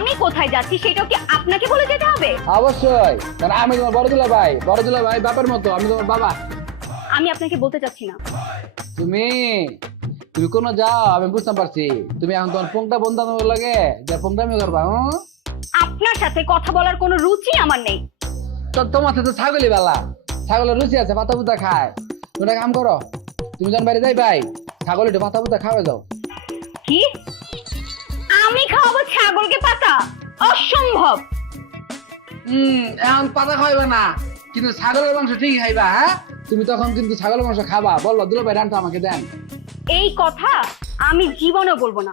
আমি কোথায় যাচ্ছি সেটাও কি আপনাকে বলে যেতে হবে? অবশ্যই, কারণ আমি তোমার বড় দুলা ভাই বাপের মতো, আমি তোমার বাবা। আমি আপনাকে বলতে চাচ্ছি না। তুমি তুমি কোন যাও আমি বুঝতে পারছি, তুমি এখন তোমার পোংটা বন্ধানো লাগে যে পোংটামি করবা। আপনার সাথে কথা বলার কোনো রুচি আমার নেই। তো তোমার সাথে ছাগলই বেলা, ছাগলের রুচি আছে, পাতা পুতা খায়। তুমি একটা কাম করো, তুমি যখন বাইরে যাই ভাই ছাগল একটু পাতা পুতা খাওয়া যাও। কি? আমি খাওয়াবো ছাগলকে পাতা? অসম্ভব। এখন পাতা খাইবা না, কিন্তু ছাগলের মাংস ঠিকই খাইবা। হ্যাঁ, তুমি তখন কিন্তু ছাগলের মাংস খাবা। বললো দুলো ভাই রানটা আমাকে দেন। এই কথা আমি জীবনেও বলবো না।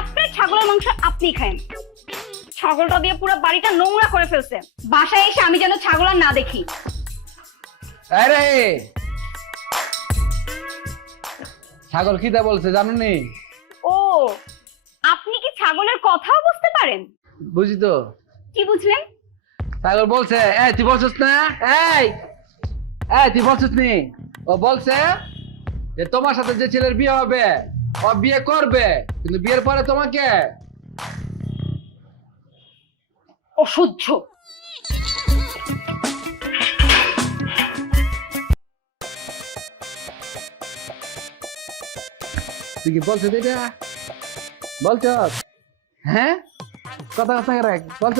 আপনার ছাগলের মাংস আপনি খায়েন। ছাগলটা দিয়ে পুরো বাড়িটা নোংরা করে ফেলছে। বাসায় এসে আমি যেন ছাগল আর না দেখি। আরে ছাগল কিটা বলছে জানুনি? ও, আপনি কি ছাগলের কথাও বুঝতে পারেন? বুঝি তো। কি বুঝলেন? ছাগল বলছে, এই তুই বলছিস না, এই এই তুই বলছিস নি, ও বলছে যে তোমার সাথে যে ছেলের বিয়ে হবে ও বিয়ে করবে, কিন্তু বিয়ের পরে তোমাকে। অসহ্য। তুই কি বলছিস এটা? বলছ? হ্যাঁ, কথা কথা রাখ, বলছ